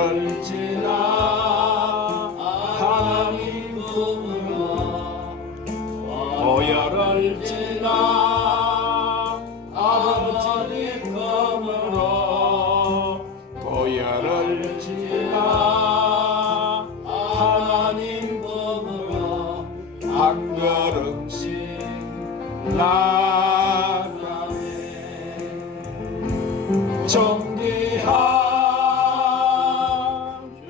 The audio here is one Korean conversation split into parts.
고열을 지나 하나님 품으로 고열을 지나 아버지 품으로 고열을 지나 하나님 품으로 한 걸음씩 나가네. 정귀한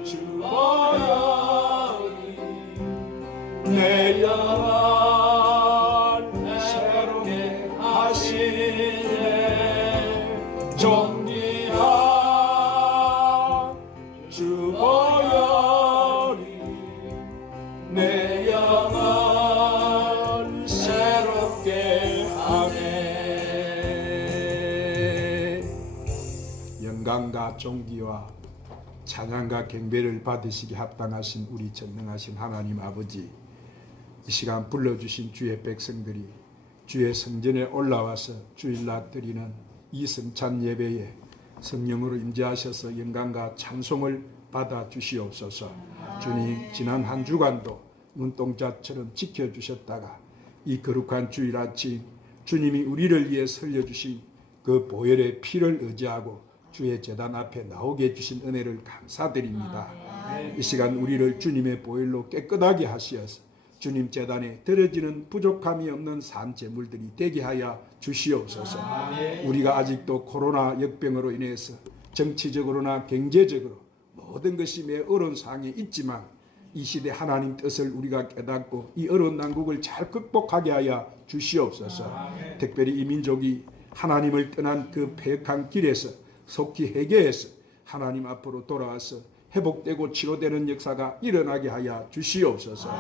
주 보혈이 내 영혼 새롭게 하시네. 정귀한 주 보혈이 내 영혼 새롭게 하네. 영광과 존귀와 찬양과 경배를 받으시기 합당하신 우리 전능하신 하나님 아버지, 이 시간 불러주신 주의 백성들이 주의 성전에 올라와서 주일날 드리는 이 성찬 예배에 성령으로 임재하셔서 영광과 찬송을 받아 주시옵소서. 주님, 지난 한 주간도 눈동자처럼 지켜주셨다가 이 거룩한 주일 아침 주님이 우리를 위해 흘려주신 그 보혈의 피를 의지하고 주의 제단 앞에 나오게 해주신 은혜를 감사드립니다. 이 시간 우리를 주님의 보혈로 깨끗하게 하시어서 주님 제단에 드려지는 부족함이 없는 산 제물들이 되게 하여 주시옵소서. 우리가 아직도 코로나 역병으로 인해서 정치적으로나 경제적으로 모든 것이 매우 어려운 상황에 있지만 이 시대 하나님 뜻을 우리가 깨닫고 이 어려운 난국을 잘 극복하게 하여 주시옵소서. 특별히 이 민족이 하나님을 떠난 그 패역한 길에서 속히 회개해서 하나님 앞으로 돌아와서 회복되고 치료되는 역사가 일어나게 하여 주시옵소서.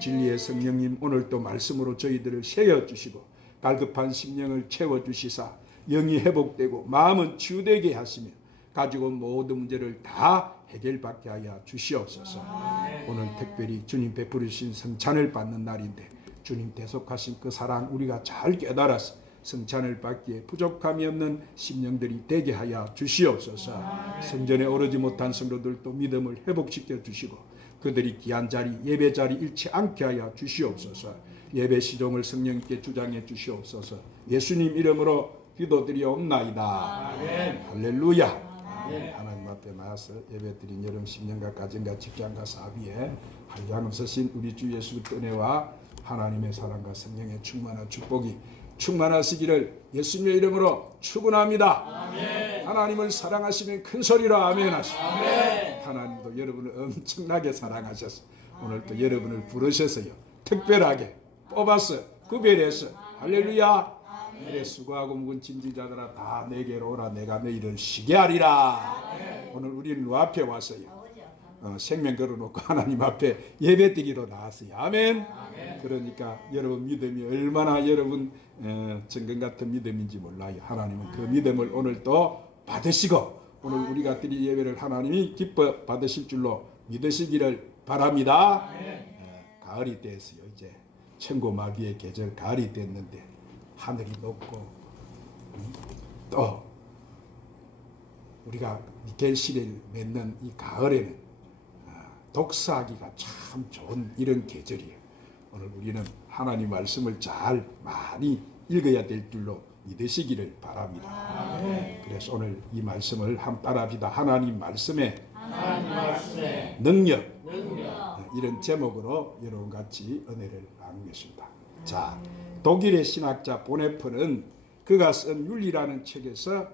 진리의 성령님, 오늘도 말씀으로 저희들을 세워주시고 갈급한 심령을 채워주시사 영이 회복되고 마음은 치유되게 하시며 가지고 온 모든 문제를 다 해결받게 하여 주시옵소서. 오늘 특별히 주님 베푸르신 성찬을 받는 날인데 주님 대속하신 그 사랑 우리가 잘 깨달아서 성찬을 받기에 부족함이 없는 심령들이 되게 하여 주시옵소서. 성전에 오르지 못한 성도들도 믿음을 회복시켜 주시고 그들이 귀한 자리 예배 자리 잃지 않게 하여 주시옵소서. 예배 시종을 성령님께 주장해 주시옵소서. 예수님 이름으로 기도드리옵나이다. 아멘. 할렐루야. 아멘. 하나님 앞에 나와서 예배드린 여러분 심령과 가정과 직장과 사업에 한량없으신 우리 주 예수 은혜와 하나님의 사랑과 성령의 충만한 축복이 충만하시기를 예수님의 이름으로 축원합니다. 아멘. 하나님을 사랑하시면 큰 소리로 아멘 하시고, 하나님도 여러분을 엄청나게 사랑하셔서 오늘 또 여러분을 부르셔서요 특별하게 뽑아서 구별해서 할렐루야. 그래 수고하고 묵은 짐지자들아 다 내게로 오라 내가 너희를 쉬게 하리라. 오늘 우리는 그 앞에 와서요 생명 걸어놓고 하나님 앞에 예배드리러 나왔어요. 아멘. 그러니까 여러분 믿음이 얼마나 여러분 정금 같은 믿음인지 몰라요. 하나님은 그 믿음을 오늘 또 받으시고 오늘 우리가 드릴 예배를 하나님이 기뻐 받으실 줄로 믿으시기를 바랍니다. 가을이 됐어요. 이제 천고마비의 계절 가을이 됐는데 하늘이 높고 또 우리가 미켈시를 맺는 이 가을에는 독서하기가 참 좋은 이런 계절이에요. 오늘 우리는 하나님 말씀을 잘 많이 읽어야 될 줄로 믿으시기를 바랍니다. 그래서 오늘 이 말씀을 한번 따라합시다. 하나님 말씀의 능력. 이런 제목으로 여러분 같이 은혜를 나누겠습니다. 자, 독일의 신학자 보네퍼는 그가 쓴 윤리라는 책에서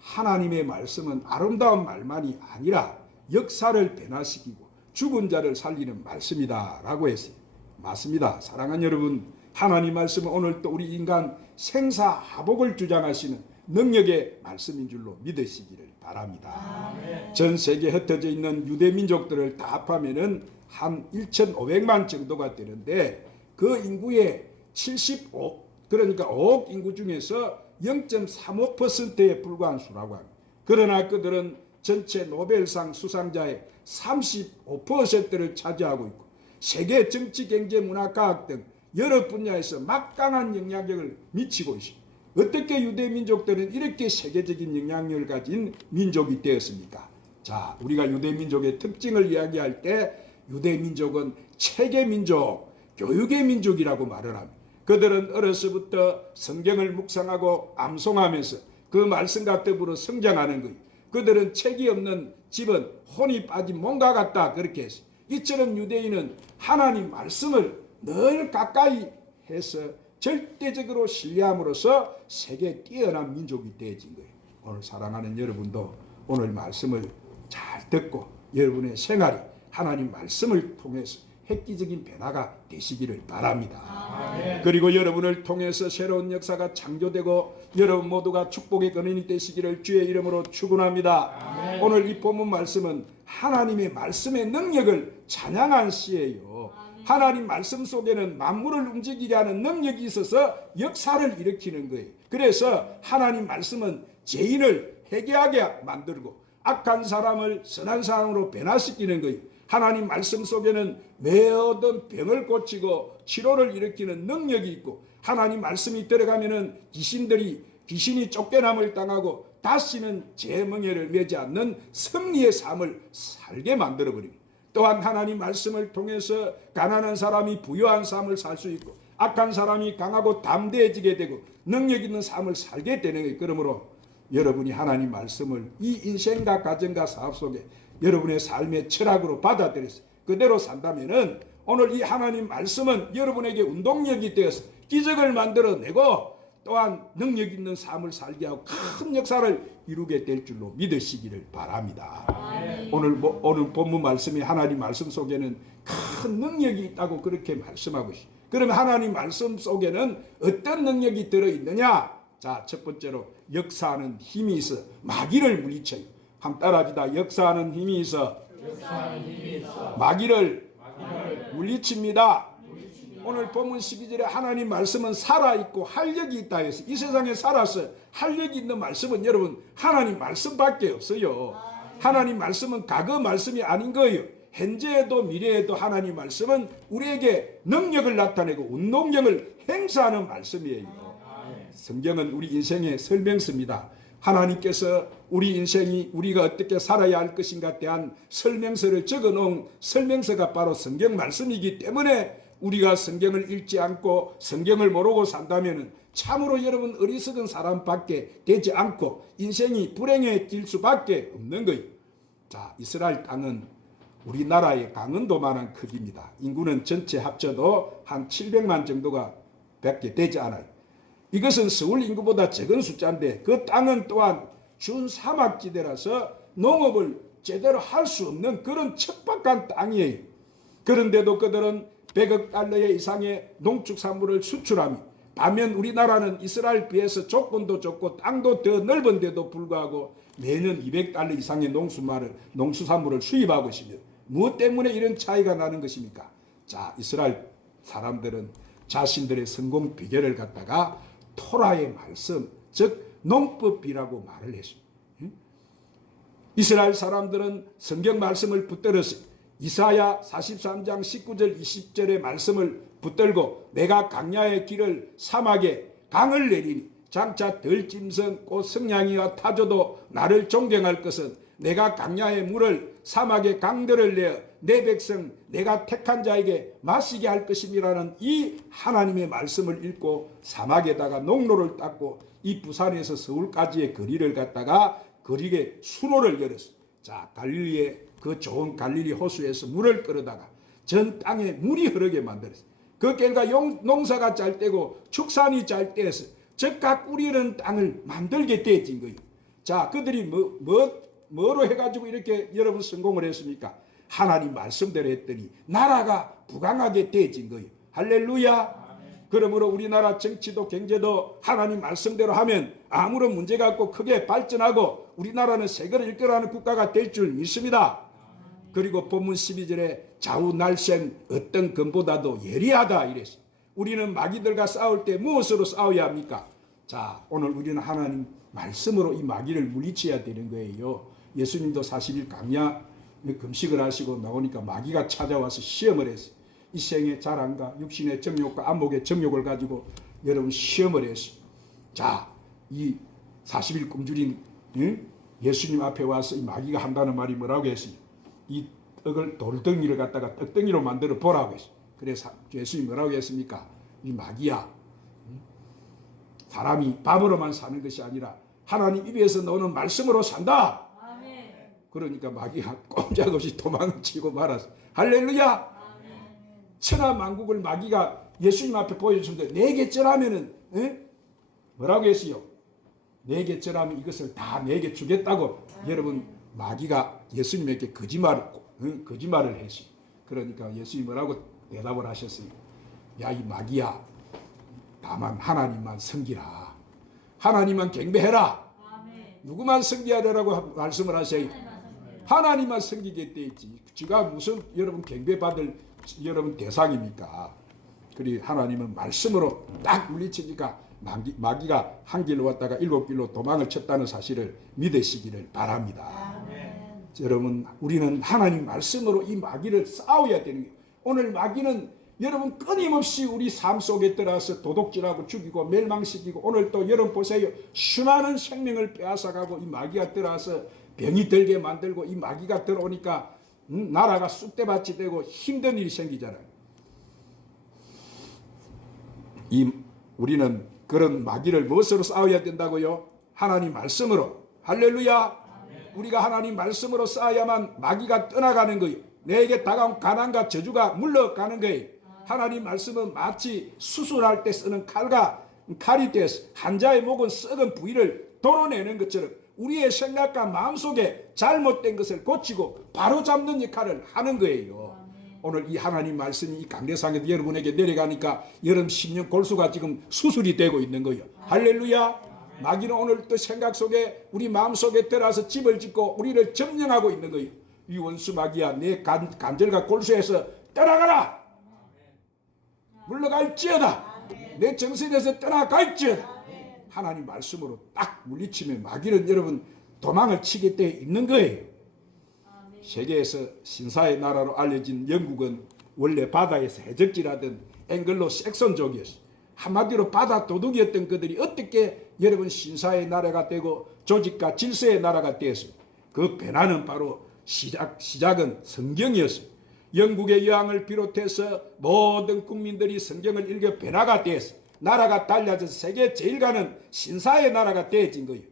하나님의 말씀은 아름다운 말만이 아니라 역사를 변화시키고 죽은 자를 살리는 말씀이다 라고 했어요. 맞습니다. 사랑하는 여러분, 하나님 말씀은 오늘 또 우리 인간 생사하복을 주장하시는 능력의 말씀인 줄로 믿으시기를 바랍니다. 전 세계에 흩어져 있는 유대 민족들을 다 합하면은 한 1,500만 정도가 되는데 그 인구의 75, 그러니까 5억 인구 중에서 0.35%에 불과한 수라고 합니다. 그러나 그들은 전체 노벨상 수상자의 35%를 차지하고 있고 세계 정치, 경제, 문화, 과학 등 여러 분야에서 막강한 영향력을 미치고 있습니다. 어떻게 유대 민족들은 이렇게 세계적인 영향력을 가진 민족이 되었습니까? 자, 우리가 유대민족의 특징을 이야기할 때 유대민족은 체계민족, 교육의 민족이라고 말을 합니다. 그들은 어려서부터 성경을 묵상하고 암송하면서 그 말씀과 더불어 성장하는 거예요. 그들은 책이 없는 집은 혼이 빠진 몸과 같다, 그렇게 했어요. 이처럼 유대인은 하나님 말씀을 늘 가까이 해서 절대적으로 신뢰함으로써 세계에 뛰어난 민족이 되어진 거예요. 오늘 사랑하는 여러분도 오늘 말씀을 잘 듣고 여러분의 생활이 하나님 말씀을 통해서 획기적인 변화가 되시기를 바랍니다. 아멘. 그리고 여러분을 통해서 새로운 역사가 창조되고 여러분 모두가 축복의 근원이 되시기를 주의 이름으로 축원합니다. 아멘. 오늘 이 본문 말씀은 하나님의 말씀의 능력을 찬양한 시예요. 아멘. 하나님 말씀 속에는 만물을 움직이게 하는 능력이 있어서 역사를 일으키는 거예요. 그래서 하나님 말씀은 죄인을 회개하게 만들고 악한 사람을 선한 사람으로 변화시키는 거예요. 하나님 말씀 속에는 모든 병을 고치고 치료를 일으키는 능력이 있고 하나님 말씀이 들어가면은 귀신이 쫓겨남을 당하고 다시는 죄멍에를 매지 않는 승리의 삶을 살게 만들어버립니다. 또한 하나님 말씀을 통해서 가난한 사람이 부유한 삶을 살 수 있고 악한 사람이 강하고 담대해지게 되고 능력 있는 삶을 살게 되는 거예요. 그러므로 여러분이 하나님 말씀을 이 인생과 가정과 사업 속에 여러분의 삶의 철학으로 받아들여서 그대로 산다면은 오늘 이 하나님 말씀은 여러분에게 운동력이 되어서 기적을 만들어내고 또한 능력 있는 삶을 살게 하고 큰 역사를 이루게 될 줄로 믿으시기를 바랍니다. 아멘. 오늘 본문 말씀이 하나님 말씀 속에는 큰 능력이 있다고 그렇게 말씀하고 있어요. 그러면 하나님 말씀 속에는 어떤 능력이 들어있느냐? 자, 첫 번째로 역사하는 힘이 있어 마귀를 물리쳐요. 한번 따라합시다. 역사하는 힘이 있어 마귀를 물리칩니다. 오늘 본문 12절에 하나님 말씀은 살아있고 활력이 있다 해서 이 세상에 살아서 활력이 있는 말씀은 여러분 하나님 말씀밖에 없어요. 하나님 말씀은 과거 말씀이 아닌 거예요. 현재에도 미래에도 하나님 말씀은 우리에게 능력을 나타내고 운동력을 행사하는 말씀이에요. 성경은 우리 인생의 설명서입니다. 하나님께서 우리 인생이 우리가 어떻게 살아야 할 것인가에 대한 설명서를 적어놓은 설명서가 바로 성경 말씀이기 때문에 우리가 성경을 읽지 않고 성경을 모르고 산다면 참으로 여러분 어리석은 사람밖에 되지 않고 인생이 불행해질 수밖에 없는 거예요. 자, 이스라엘 땅은 우리나라의 강원도만한 크기입니다. 인구는 전체 합쳐도 한 700만 정도가 밖에 되지 않아요. 이것은 서울 인구보다 적은 숫자인데 그 땅은 또한 준사막지대라서 농업을 제대로 할 수 없는 그런 척박한 땅이에요. 그런데도 그들은 100억 달러 이상의 농축산물을 수출하며 반면 우리나라는 이스라엘 비해서 조건도 좋고 땅도 더 넓은데도 불구하고 매년 200달러 이상의 농수산물을 수입하고 있습니다. 무엇 때문에 이런 차이가 나는 것입니까? 자, 이스라엘 사람들은 자신들의 성공 비결을 갖다가 토라의 말씀, 즉 농법이라고 말을 했습니다. 이스라엘 사람들은 성경 말씀을 붙들었어요. 이사야 43장 19절 20절의 말씀을 붙들고 내가 강야의 길을 사막에 강을 내리니 장차 들짐승 곧 성냥이와 타조도 나를 존경할 것은 내가 강야의 물을 사막의 강들을 내어 내 백성 내가 택한 자에게 마시게 할 것임이라는 이 하나님의 말씀을 읽고 사막에다가 농로를 닦고 이 부산에서 서울까지의 거리를 갖다가 거리에 수로를 열었어요. 자, 갈릴리의 그 좋은 갈릴리 호수에서 물을 끌어다가 전 땅에 물이 흐르게 만들었어요. 그 결과 농사가 잘 되고 축산이 잘 되어서 적각 꾸리는 땅을 만들게 되어진 거예요. 자, 그들이 뭐로 해가지고 이렇게 여러분 성공을 했습니까? 하나님 말씀대로 했더니 나라가 부강하게 되어진 거예요. 할렐루야. 그러므로 우리나라 정치도 경제도 하나님 말씀대로 하면 아무런 문제가 없고 크게 발전하고 우리나라는 세계를 이끌어가는 국가가 될 줄 믿습니다. 그리고 본문 12절에 좌우 날쌘 어떤 검보다도 예리하다 이랬어요. 우리는 마귀들과 싸울 때 무엇으로 싸워야 합니까? 자, 오늘 우리는 하나님 말씀으로 이 마귀를 물리쳐야 되는 거예요. 예수님도 40일 강야 금식을 하시고 나오니까 마귀가 찾아와서 시험을 했어요. 이 생의 자랑과 육신의 정욕과 안목의 정욕을 가지고 여러분 시험을 했어요. 자, 이 40일 굶주린 예수님 앞에 와서 이 마귀가 한다는 말이 뭐라고 했어요? 이 떡을 돌덩이를 갖다가 떡덩이로 만들어 보라고 했어요. 그래서 예수님이 뭐라고 했습니까? 이 마귀야, 사람이 밥으로만 사는 것이 아니라 하나님 입에서 나오는 말씀으로 산다. 아멘. 그러니까 마귀가 꼼짝없이 도망을 치고 말았어. 할렐루야. 아멘. 천하만국을 마귀가 예수님 앞에 보여주는데 내게 절하면은 뭐라고 했어요? 내게 절하면 이것을 다 내게 주겠다고. 여러분, 마귀가 예수님에게 거짓말을 했어요. 그러니까 예수님이 뭐라고 대답을 하셨어요? 야, 이 마귀야, 다만 하나님만 섬기라. 하나님만 경배해라. 아멘. 누구만 섬겨야 되라고 말씀을 하셔요? 하나님만 섬기게 돼 있지. 지가 무슨 여러분 경배받을 여러분 대상입니까? 그리 하나님은 말씀으로 딱 물리치니까 마귀가 한 길로 왔다가 7길로 도망을 쳤다는 사실을 믿으시기를 바랍니다. 아멘. 여러분, 우리는 하나님 말씀으로 이 마귀를 싸워야 되는 거예요. 오늘 마귀는 여러분 끊임없이 우리 삶 속에 들어와서 도둑질하고 죽이고 멸망시키고, 오늘 또 여러분 보세요. 수많은 생명을 빼앗아가고 이 마귀가 들어와서 병이 들게 만들고, 이 마귀가 들어오니까 나라가 쑥대밭이 되고 힘든 일이 생기잖아요. 우리는 그런 마귀를 무엇으로 싸워야 된다고요? 하나님 말씀으로. 할렐루야. 우리가 하나님 말씀으로 싸워야만 마귀가 떠나가는 거예요. 내게 다가온 가난과 저주가 물러가는 거예요. 하나님 말씀은 마치 수술할 때 쓰는 칼이 돼서 환자의 목은 썩은 부위를 도려내는 것처럼 우리의 생각과 마음속에 잘못된 것을 고치고 바로잡는 역할을 하는 거예요. 오늘 이 하나님 말씀이 이 강대상에도 여러분에게 내려가니까 여러분 심령 골수가 지금 수술이 되고 있는 거예요. 할렐루야. 마귀는 오늘 또 생각 속에 우리 마음속에 들어와서 집을 짓고 우리를 점령하고 있는 거예요. 이 원수 마귀야, 내 간절과 골수에서 떠나가라. 물러갈지어다. 내 정신에서 떠나갈지어다. 하나님 말씀으로 딱 물리치면 마귀는 여러분 도망을 치게 돼 있는 거예요. 세계에서 신사의 나라로 알려진 영국은 원래 바다에서 해적질하던 앵글로 색선족이었어요. 한마디로 바다 도둑이었던 그들이 어떻게 여러분 신사의 나라가 되고 조직과 질서의 나라가 되었습니까? 그 변화는 바로 시작은 성경이었어요. 영국의 여왕을 비롯해서 모든 국민들이 성경을 읽어 변화가 되었어요. 나라가 달라져서 세계 제일 가는 신사의 나라가 되어진 거예요.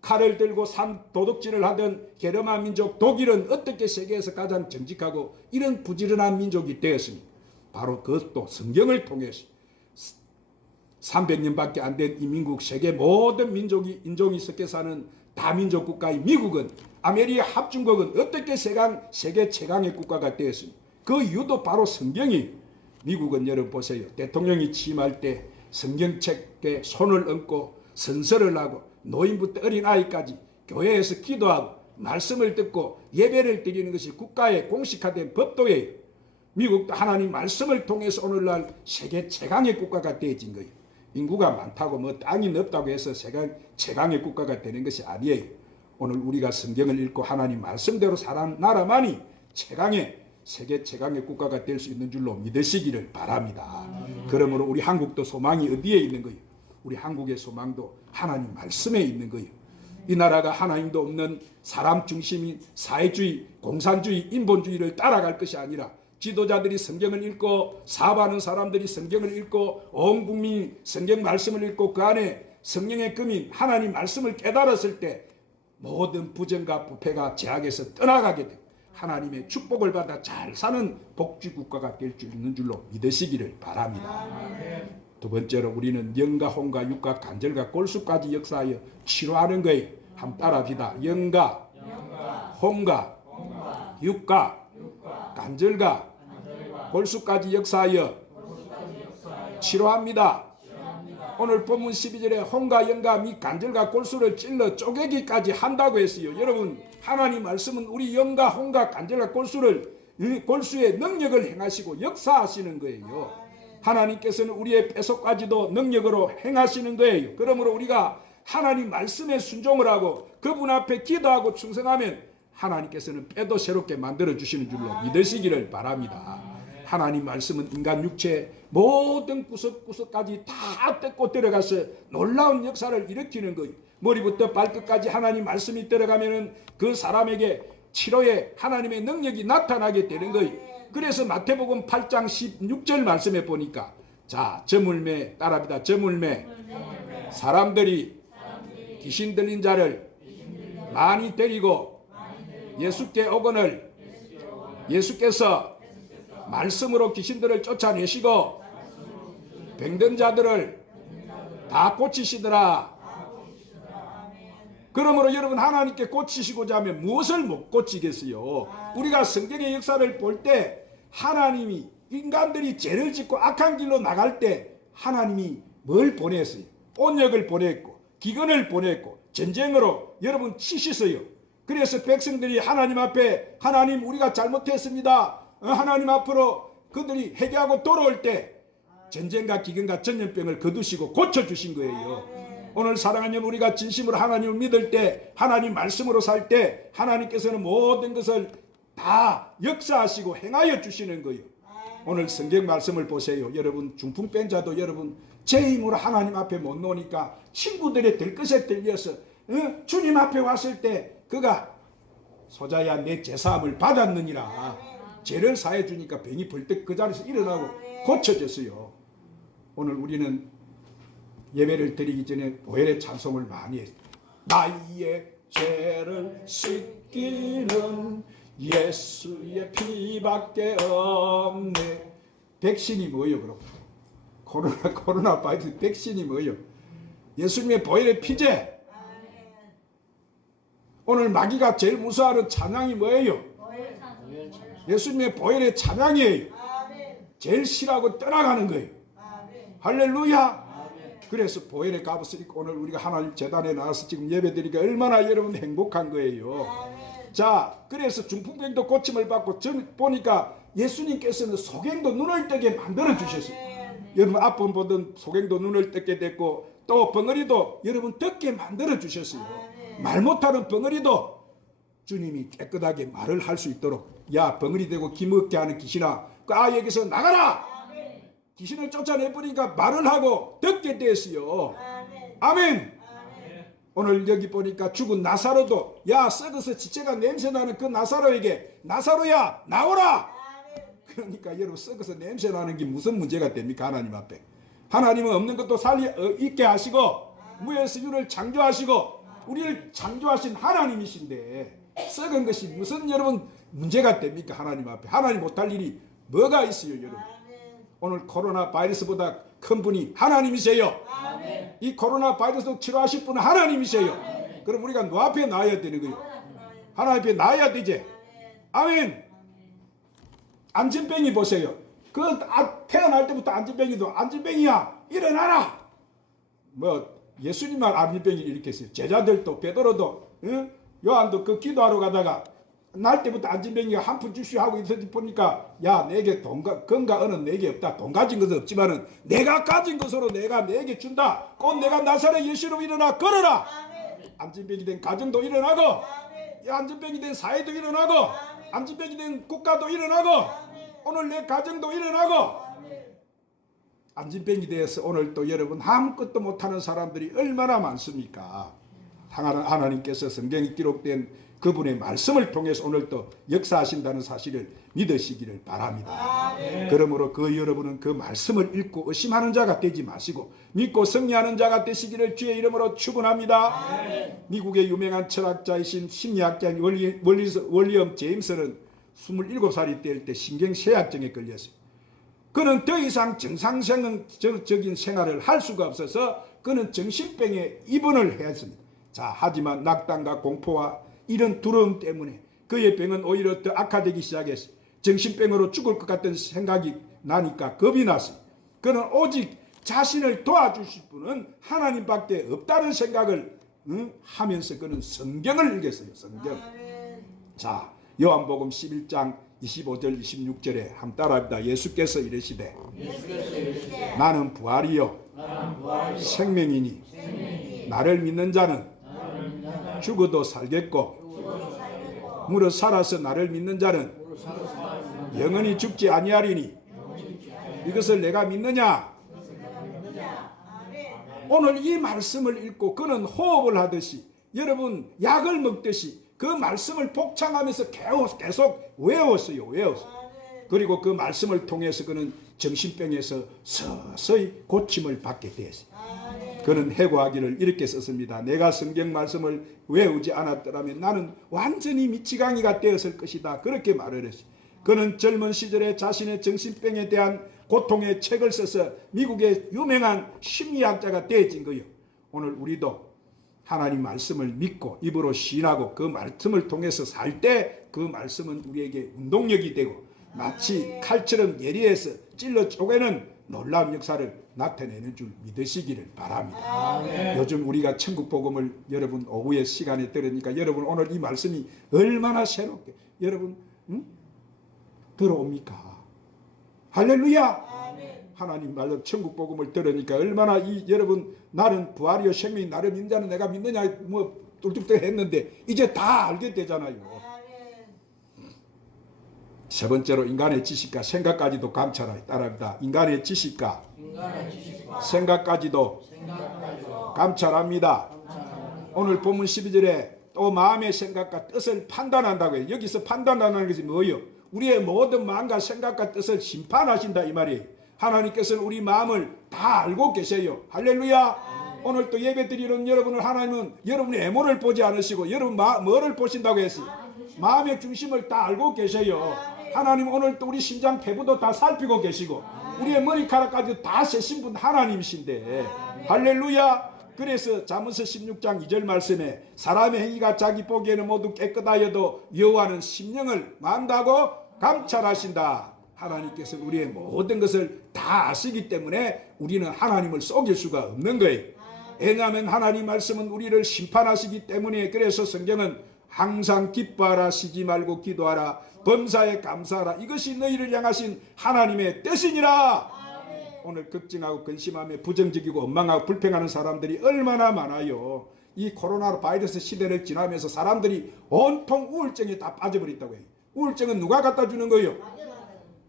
칼을 들고 도둑질을 하던 게르만 민족 독일은 어떻게 세계에서 가장 정직하고 이런 부지런한 민족이 되었습니까? 바로 그것도 성경을 통해서 300년밖에 안 된 이 미국, 세계 모든 인종이 섞여 사는 다민족 국가의 미국은, 아메리카 합중국은 어떻게 세계 최강의 국가가 되었습니까? 그 이유도 바로 성경이. 미국은 여러분 보세요. 대통령이 취임할 때 성경책에 손을 얹고 선서를 하고 노인부터 어린아이까지 교회에서 기도하고 말씀을 듣고 예배를 드리는 것이 국가의 공식화된 법도예요. 미국도 하나님 말씀을 통해서 오늘날 세계 최강의 국가가 되어진 거예요. 인구가 많다고 뭐 땅이 넓다고 해서 최강의 국가가 되는 것이 아니에요. 오늘 우리가 성경을 읽고 하나님 말씀대로 사는 나라만이 세계 최강의 국가가 될 수 있는 줄로 믿으시기를 바랍니다. 그러므로 우리 한국도 소망이 어디에 있는 거예요? 우리 한국의 소망도 하나님 말씀에 있는 거예요. 이 나라가 하나님도 없는 사람 중심인 사회주의, 공산주의, 인본주의를 따라갈 것이 아니라 지도자들이 성경을 읽고 사업하는 사람들이 성경을 읽고 온 국민이 성경 말씀을 읽고 그 안에 성령의 금인 하나님 말씀을 깨달았을 때 모든 부정과 부패가 제약에서 떠나가게 되고 하나님의 축복을 받아 잘 사는 복지국가가 될 수 있는 줄로 믿으시기를 바랍니다. 두 번째로 우리는 영과 혼과 육과 간절과 골수까지 역사하여 치료하는 거예요. 한번 따라합시다. 영과 혼과 육과 간절과 골수까지 역사하여 치료합니다. 오늘 본문 12절에 혼과 영과 미 간절과 골수를 찔러 쪼개기까지 한다고 했어요. 여러분, 하나님 말씀은 우리 영과 혼과 간절과 골수의 능력을 행하시고 역사하시는 거예요. 하나님께서는 우리의 폐속까지도 능력으로 행하시는 거예요. 그러므로 우리가 하나님 말씀에 순종을 하고 그분 앞에 기도하고 충성하면 하나님께서는 뼈도 새롭게 만들어주시는 줄로 믿으시기를 바랍니다. 하나님 말씀은 인간 육체의 모든 구석구석까지 다 뜯고 들어가서 놀라운 역사를 일으키는 거예요. 머리부터 발끝까지 하나님 말씀이 들어가면은 그 사람에게 치료에 하나님의 능력이 나타나게 되는 거예요. 그래서 마태복음 8장 16절 말씀에 보니까 자, 저물매 따라합니다. 저물매 사람들이 귀신 들린 자를 많이 데리고 예수께 오거늘 예수께서 말씀으로 귀신들을 쫓아내시고 병든 자들을 다 고치시더라. 그러므로 여러분 하나님께 고치시고자 하면 무엇을 못 고치겠어요? 우리가 성경의 역사를 볼 때 하나님이 인간들이 죄를 짓고 악한 길로 나갈 때 하나님이 뭘 보냈어요? 온역을 보냈고 기근을 보냈고 전쟁으로 여러분 치셨어요. 그래서 백성들이 하나님 앞에 하나님 우리가 잘못했습니다. 하나님 앞으로 그들이 회개하고 돌아올 때 전쟁과 기근과 전염병을 거두시고 고쳐주신 거예요. 오늘 사랑하는 여러분 우리가 진심으로 하나님을 믿을 때 하나님 말씀으로 살 때 하나님께서는 모든 것을 다 역사하시고 행하여 주시는 거예요. 오늘 성경 말씀을 보세요. 여러분 중풍병자도 여러분 제 힘으로 하나님 앞에 못 놓으니까 친구들의 들것에 들려서 주님 앞에 왔을 때 그가 소자야 내 제사함을 받았느니라 죄를 사해 주니까 병이 벌떡 그 자리에서 일어나고 고쳐졌어요. 오늘 우리는 예배를 드리기 전에 보혈의 찬송을 많이 했어요. 나의 죄를 씻기는 예수의 피밖에 없네. 백신이 뭐예요 그럼? 코로나 바이러스 백신이 뭐예요? 예수님의 보혈의 피제. 오늘 마귀가 제일 무서워하는 찬양이 뭐예요? 예수님의 보혈의 찬양이에요. 제일 싫어하고 떠나가는 거예요. 할렐루야. 그래서 보혈의 값을 입고 오늘 우리가 하나님 재단에 나와서 지금 예배드리니까 얼마나 여러분 행복한 거예요. 자, 그래서 중풍병도 고침을 받고 보니까 예수님께서는 소경도 눈을 뜨게 만들어 주셨어요. 여러분 앞번 보던 소경도 눈을 뜨게 됐고 또 벙어리도 여러분 듣게 만들어 주셨어요. 말 못하는 벙어리도 주님이 깨끗하게 말을 할 수 있도록 야 벙어리 되고 기먹게 하는 귀신아 그 아이에게서 나가라. 귀신을 쫓아내버리니까 말을 하고 듣게 됐어요. 아멘. 오늘 여기 보니까 죽은 나사로도 야 썩어서 지체가 냄새나는 그 나사로에게 나사로야 나오라. 그러니까 여러분 썩어서 냄새나는 게 무슨 문제가 됩니까? 하나님 앞에 하나님은 없는 것도 있게 하시고 무에서 유를 창조하시고 우리를 창조하신 하나님이신데 썩은 것이 무슨 여러분 문제가 됩니까? 하나님 앞에 하나님 못할 일이 뭐가 있어요 여러분. 오늘 코로나 바이러스보다 큰 분이 하나님이세요. 아멘. 이 코로나 바이러스 치료하실 분은 하나님이세요. 아멘. 그럼 우리가 누 앞에 나와야 되는 거예요. 하나님 앞에 나와야 되지. 아멘. 안진뱅이 보세요. 그 태어날 때부터 안진뱅이도 안진뱅이야 일어나라. 뭐 예수님만 안진뱅이 이렇게 했어요. 제자들도 베드로도 요한도 그 기도하러 가다가 날 때부터 안진뱅이가 한 푼 주시오 하고 있었지 보니까 야 내게 건가 은은 내게 없다. 돈 가진 것은 없지만은 내가 가진 것으로 내가 내게 준다. 곧 내가 나사렛 예수로 일어나 걸어라. 아멘. 안진뱅이 된 가정도 일어나고 아멘. 안진뱅이 된 사회도 일어나고 아멘. 안진뱅이 된 국가도 일어나고 아멘. 오늘 내 가정도 일어나고 아멘. 안진뱅이 되어서 오늘 또 여러분 아무것도 못하는 사람들이 얼마나 많습니까? 하나님께서 성경에 기록된 그분의 말씀을 통해서 오늘 또 역사하신다는 사실을 믿으시기를 바랍니다. 아멘. 그러므로 여러분은 그 말씀을 읽고 의심하는 자가 되지 마시고 믿고 승리하는 자가 되시기를 주의 이름으로 축원합니다. 아멘. 미국의 유명한 철학자이신 심리학자인 윌리엄 제임스는 27살이 될 때 신경쇠약증에 걸렸어요. 그는 더 이상 정상적인 생활을 할 수가 없어서 그는 정신병에 입원을 했습니다. 자, 하지만 낙담과 공포와 이런 두려움 때문에 그의 병은 오히려 더 악화되기 시작했어요. 정신병으로 죽을 것 같은 생각이 나니까 겁이 났어요. 그는 오직 자신을 도와주실 분은 하나님밖에 없다는 생각을 하면서 그는 성경을 읽었어요. 성경. 자, 요한복음 11장 25절 26절에 함 따라합니다. 예수께서 이르시되 나는 부활이요 생명이니 나를 믿는 자는 죽어도 살겠고 무릇 살아서 나를 믿는 자는 영원히 죽지 아니하리니 이것을 내가 믿느냐? 오늘 이 말씀을 읽고 그는 호흡을 하듯이 여러분 약을 먹듯이 그 말씀을 복창하면서 계속 외웠어요. 그리고 그 말씀을 통해서 그는 정신병에서 서서히 고침을 받게 되었어요. 그는 해고하기를 이렇게 썼습니다. 내가 성경 말씀을 외우지 않았더라면 나는 완전히 미치광이가 되었을 것이다. 그렇게 말을 했어요. 그는 젊은 시절에 자신의 정신병에 대한 고통의 책을 써서 미국의 유명한 심리학자가 되어진 거예요. 오늘 우리도 하나님 말씀을 믿고 입으로 시인하고 그 말씀을 통해서 살 때 그 말씀은 우리에게 운동력이 되고 마치 칼처럼 예리해서 찔러 쪼개는 놀라운 역사를 나타내는 줄 믿으시기를 바랍니다. 요즘 우리가 천국 복음을 여러분 오후에 시간에 들으니까 여러분 오늘 이 말씀이 얼마나 새롭게 여러분 들어옵니까? 할렐루야. 하나님 말로 천국 복음을 들으니까 얼마나 여러분 나는 부활이요 생명이 나를 믿는 자는 내가 믿느냐 뭐 뚫뚫 했는데 이제 다 알게 되잖아요. 세 번째로 인간의 지식과 생각까지도 감찰하라. 따라합니다. 인간의 지식과 생각까지도 감찰합니다. 오늘 본문 12절에 또 마음의 생각과 뜻을 판단한다고 해요. 여기서 판단하는 것이 뭐예요? 우리의 모든 마음과 생각과 뜻을 심판하신다 이 말이에요. 하나님께서는 우리 마음을 다 알고 계세요. 할렐루야. 오늘 또 예배 드리는 여러분을 하나님은 여러분의 애모를 보지 않으시고 여러분 뭐를 보신다고 했어요? 마음의 중심을 다 알고 계세요. 하나님 오늘 또 우리 심장 폐부도 다 살피고 계시고 우리의 머리카락까지 다 세신 분 하나님이신데 할렐루야. 그래서 잠언서 16장 2절 말씀에 사람의 행위가 자기 보기에는 모두 깨끗하여도 여호와는 심령을 만다고 감찰하신다. 하나님께서 우리의 모든 것을 다 아시기 때문에 우리는 하나님을 속일 수가 없는 거예요. 왜냐하면 하나님 말씀은 우리를 심판하시기 때문에 그래서 성경은 항상 기뻐하라 쉬지 말고 기도하라 범사에 감사하라 이것이 너희를 향하신 하나님의 뜻이니라. 오늘 걱정하고 근심하며 부정적이고 원망하고 불평하는 사람들이 얼마나 많아요. 이 코로나 바이러스 시대를 지나면서 사람들이 온통 우울증에 다 빠져버렸다고 해요. 우울증은 누가 갖다 주는 거예요?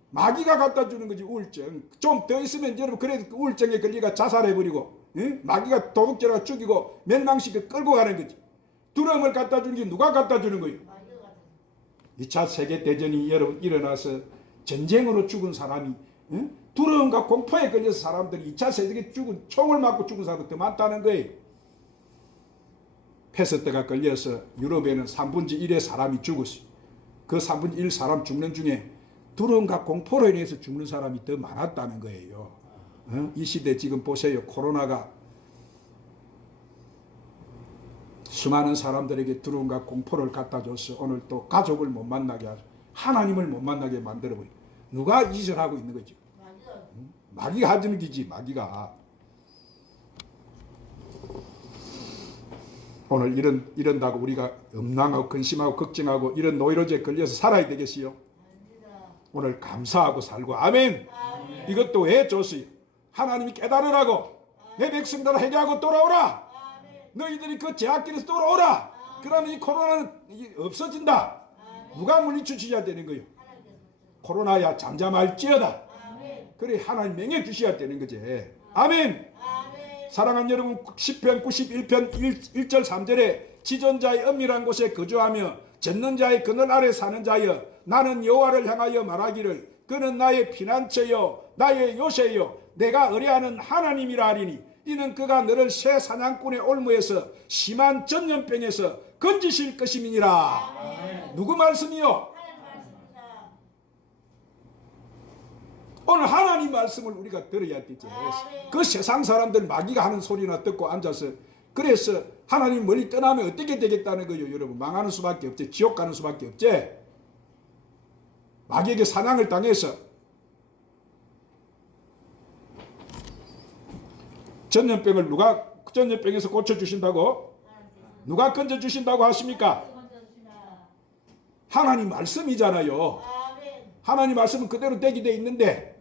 마귀가 갖다 주는 거지. 우울증 좀 더 있으면 여러분 그래도 우울증에 걸리가 자살해버리고 마귀가 도둑질하고 죽이고 멸망시켜 끌고 가는 거지. 두려움을 갖다 주는 게 누가 갖다 주는 거예요? 2차 세계대전이 여러분 일어나서 전쟁으로 죽은 사람이 두려움과 공포에 걸려서 사람들이 2차 세계에 총을 맞고 죽은 사람이 더 많다는 거예요. 패스트가 걸려서 유럽에는 3분의 1의 사람이 죽었어요. 그 3분의 1 사람 죽는 중에 두려움과 공포로 인해서 죽는 사람이 더 많았다는 거예요. 이 시대 지금 보세요. 코로나가 수많은 사람들에게 두려움과 공포를 갖다 줘서 오늘 또 가족을 못 만나게 하죠. 하나님을 못 만나게 만들어버려. 누가 이 짓을 하고 있는 거죠? 마귀가 하는 기지. 마귀가. 오늘 이런다고 우리가 음란하고 근심하고 걱정하고 이런 노이로제에 걸려서 살아야 되겠어요? 오늘 감사하고 살고 아멘. 이것도 왜 줬어요? 하나님이 깨달으라고. 내 백성들을 회개하고 돌아오라. 너희들이 그 제약길에서 돌아오라. 그러면 이 코로나는 없어진다. 누가 물리치셔야 되는 거예요? 코로나야 잠잠할지어다. 그래 하나님 명예 주셔야 되는 거지. 아멘. 사랑하는 여러분, 시편 91편 1절 3절에 지존자의 은밀한 곳에 거주하며 젖는 자의 그늘 아래 사는 자여 나는 여호와를 향하여 말하기를 그는 나의 피난처요 나의 요새요 내가 의뢰하는 하나님이라 하리니 이는 그가 너를 새 사냥꾼의 올무에서 심한 전염병에서 건지실 것임이니라. 누구 말씀이요? 오늘 하나님 말씀을 우리가 들어야 되지. 그 세상 사람들 마귀가 하는 소리나 듣고 앉아서 그래서 하나님 멀리 떠나면 어떻게 되겠다는 거예요. 여러분 망하는 수밖에 없지. 지옥 가는 수밖에 없지. 마귀에게 사냥을 당해서 전염병을 누가 전염병에서 고쳐주신다고? 누가 건져주신다고 하십니까? 하나님 말씀이잖아요. 하나님 말씀은 그대로 되게 돼 있는데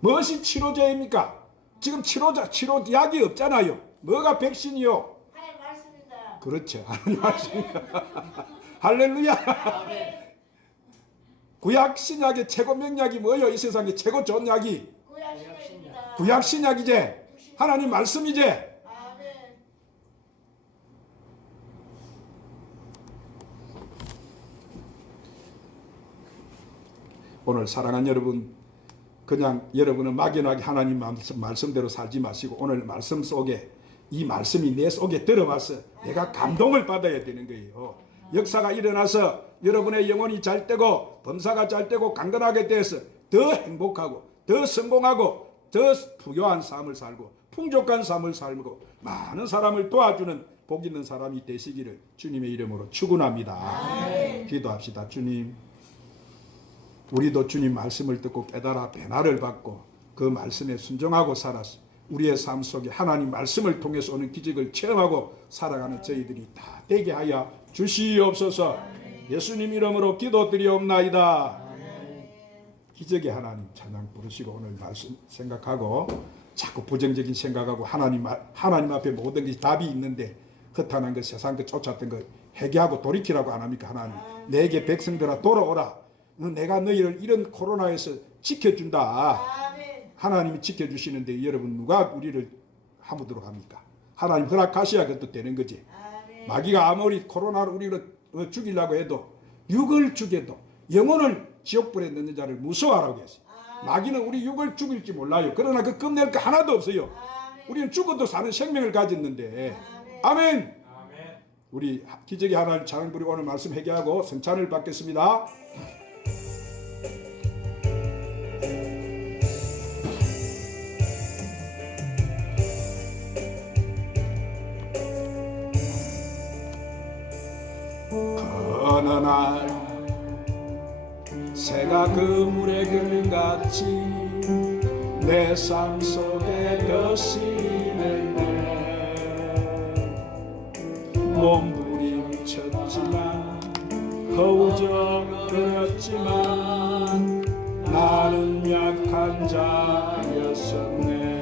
무엇이 치료제입니까? 지금 치료약이 없잖아요. 뭐가 백신이요? 하나님 말씀입니다. 그렇죠. 하나님 말씀입니다. 할렐루야. 구약 신약의 최고 명약이 뭐예요? 이 세상에 최고 좋은 약이 구약 신약이제 하나님 말씀이제. 오늘 사랑하는 여러분, 그냥 여러분은 막연하게 하나님 말씀대로 살지 마시고 오늘 말씀 속에 이 말씀이 내 속에 들어와서 내가 감동을 받아야 되는 거예요. 역사가 일어나서 여러분의 영혼이 잘 되고 범사가 잘 되고 강건하게 돼서 더 행복하고 더 성공하고 더 부유한 삶을 살고 풍족한 삶을 살고 많은 사람을 도와주는 복 있는 사람이 되시기를 주님의 이름으로 축원합니다. 기도합시다. 주님, 우리도 주님 말씀을 듣고 깨달아 변화를 받고 그 말씀에 순종하고 살아서 우리의 삶 속에 하나님 말씀을 통해서 오는 기적을 체험하고 살아가는 저희들이 다 되게 하여 주시옵소서. 예수님 이름으로 기도드리옵나이다. 기적의 하나님 찬양 부르시고 오늘 말씀 생각하고 자꾸 부정적인 생각하고 하나님 앞에 모든 것이 답이 있는데 허탄한 것 세상 것 쫓았던 것 회개하고 돌이키라고 안 합니까? 하나님 내게 백성들아 돌아오라. 내가 너희를 이런 코로나에서 지켜준다. 하나님이 지켜주시는데 여러분 누가 우리를 하무도록 합니까? 하나님 허락하셔야 그것도 되는 거지. 마귀가 아무리 코로나를 우리를 죽이려고 해도 육을 죽여도 영혼을 지옥불에 넣는 자를 무서워하라고 했어요. 마귀는 우리 육을 죽일지 몰라요. 그러나 그 겁낼 거 하나도 없어요. 우리는 죽어도 사는 생명을 가졌는데. 아멘. 우리 기적의 하나님 찬양 부리고 오늘 말씀 회개하고 성찬을 받겠습니다. 어느 날 새가 그물에 그림같이 내 삶 속에 벼시는데 몸부림쳤지만 허우적거렸지만 나는 약한 자였었네.